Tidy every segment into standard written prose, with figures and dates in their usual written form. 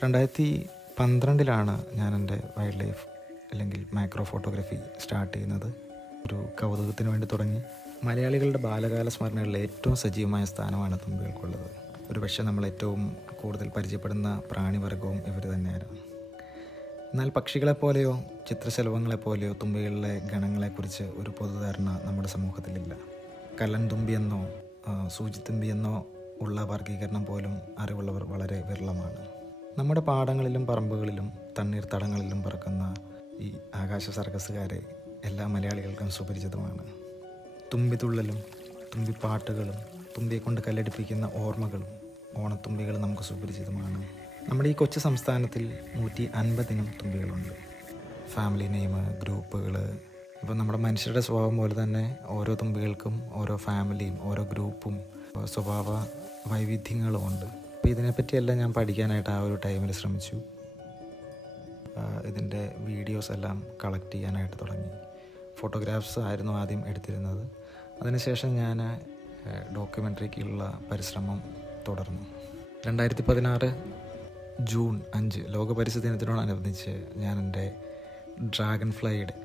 2012 ഞാൻ എൻ്റെ wild life അല്ലെങ്കിൽ മാക്രോ ഫോട്ടോഗ്രാഫി സ്റ്റാർട്ട് ചെയ്യുന്നത്. ഒരു കൗതുകത്തിന് വേണ്ടി തുടങ്ങി. മലയാളികളുടെ ബാലകാല സ്മരണകളിലെ ഏറ്റവും സജീവമായ സ്ഥാനമാണ് തുമ്പികൾക്കുള്ളത്. ഒരു പക്ഷേ നമ്മൾ ഏറ്റവും കൂടുതൽ പരിചയപ്പെടുന്ന പ്രാണിവർഗവും ഇവർ തന്നെയായിരുന്നു. എന്നാൽ പക്ഷികളെപ്പോലെയോ ചിത്രശലഭങ്ങളെപ്പോലെയോ തുമ്പികളിലെ ഗണങ്ങളെക്കുറിച്ച് ഒരു പൊതുധാരണ നമ്മുടെ സമൂഹത്തിലില്ല. കല്ലൻ തുമ്പിയെന്നോ സൂചിത്തുമ്പിയെന്നോ ഉള്ള വർഗീകരണം പോലും അറിവുള്ളവർ വളരെ വിരളമാണ്. നമ്മുടെ പാടങ്ങളിലും പറമ്പുകളിലും തണ്ണീർത്തടങ്ങളിലും പറക്കുന്ന ഈ ആകാശ സർക്കസുകാരെ എല്ലാ മലയാളികൾക്കും സുപരിചിതമാണ്. തുമ്പിതുള്ളലും തുമ്പിപ്പാട്ടുകളും തുമ്പിയെക്കൊണ്ട് കല്ലടിപ്പിക്കുന്ന ഓർമ്മകളും ഓണത്തുമ്പികൾ നമുക്ക് സുപരിചിതമാണ്. നമ്മുടെ ഈ കൊച്ചു സംസ്ഥാനത്തിൽ 150 തുമ്പികളുണ്ട്. ഫാമിലി നെയിം, ഗ്രൂപ്പുകൾ. ഇപ്പം നമ്മുടെ മനുഷ്യരുടെ സ്വഭാവം പോലെ തന്നെ ഓരോ തുമ്പികൾക്കും ഓരോ ഫാമിലിയും ഓരോ ഗ്രൂപ്പും സ്വഭാവ വൈവിധ്യങ്ങളുമുണ്ട്. അപ്പോൾ ഇതിനെപ്പറ്റിയെല്ലാം ഞാൻ പഠിക്കാനായിട്ട് ആ ഒരു ടൈമിൽ ശ്രമിച്ചു. ഇതിൻ്റെ വീഡിയോസ് എല്ലാം കളക്ട് ചെയ്യാനായിട്ട് തുടങ്ങി. ഫോട്ടോഗ്രാഫ്സ് ആയിരുന്നു ആദ്യം എടുത്തിരുന്നത്. അതിനുശേഷം ഞാൻ ഡോക്യുമെൻ്ററിക്കുള്ള പരിശ്രമം തുടർന്നു. 2016 ജൂൺ 5 ലോക പരിസ്ഥിതി ദിനത്തിനോടനുബന്ധിച്ച് ഞാൻ എൻ്റെ ഡ്രാഗൺ ഫ്ലൈയുടെ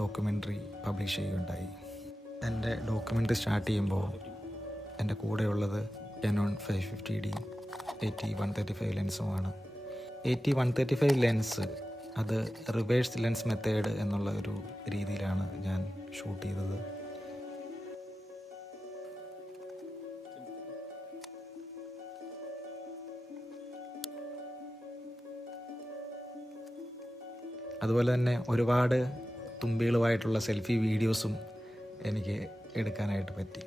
ഡോക്യുമെൻ്ററി പബ്ലിഷ് ചെയ്യുകയുണ്ടായി. എൻ്റെ ഡോക്യുമെൻ്ററി സ്റ്റാർട്ട് ചെയ്യുമ്പോൾ എൻ്റെ കൂടെയുള്ളത് Canon 550D 80-135 ലെൻസുമാണ്. 80-135 ലെൻസ് അത് റിവേഴ്സ് ലെൻസ് മെത്തേഡ് എന്നുള്ള ഒരു രീതിയിലാണ് ഞാൻ ഷൂട്ട് ചെയ്തത്. അതുപോലെ തന്നെ ഒരുപാട് തുമ്പികളുമായിട്ടുള്ള സെൽഫി വീഡിയോസും എനിക്ക് എടുക്കാനായിട്ട് പറ്റി.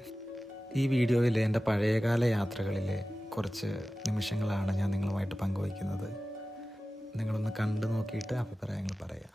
ഈ വീഡിയോയിൽ എൻ്റെ പഴയകാല യാത്രകളിലെ കുറച്ച് നിമിഷങ്ങളാണ് ഞാൻ നിങ്ങളുമായിട്ട് പങ്കുവയ്ക്കുന്നത്. നിങ്ങളൊന്ന് കണ്ടു നോക്കിയിട്ട് അഭിപ്രായങ്ങൾ പറയാം.